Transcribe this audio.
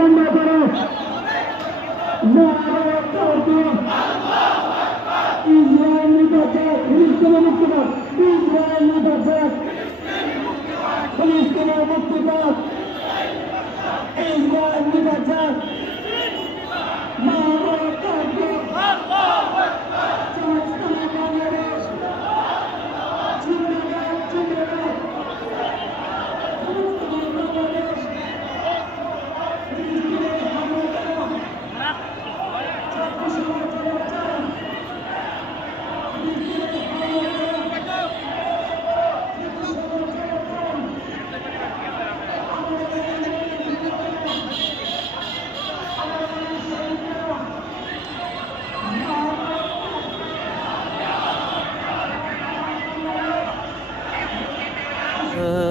বন্ধ করো ইসরায়েল নির্বাচক ফিলিস্তিনে মুক্তিবাদ ইসরায়েল নির্বাচক ফিলিস্তিনে মুক্তিবাদ Uh...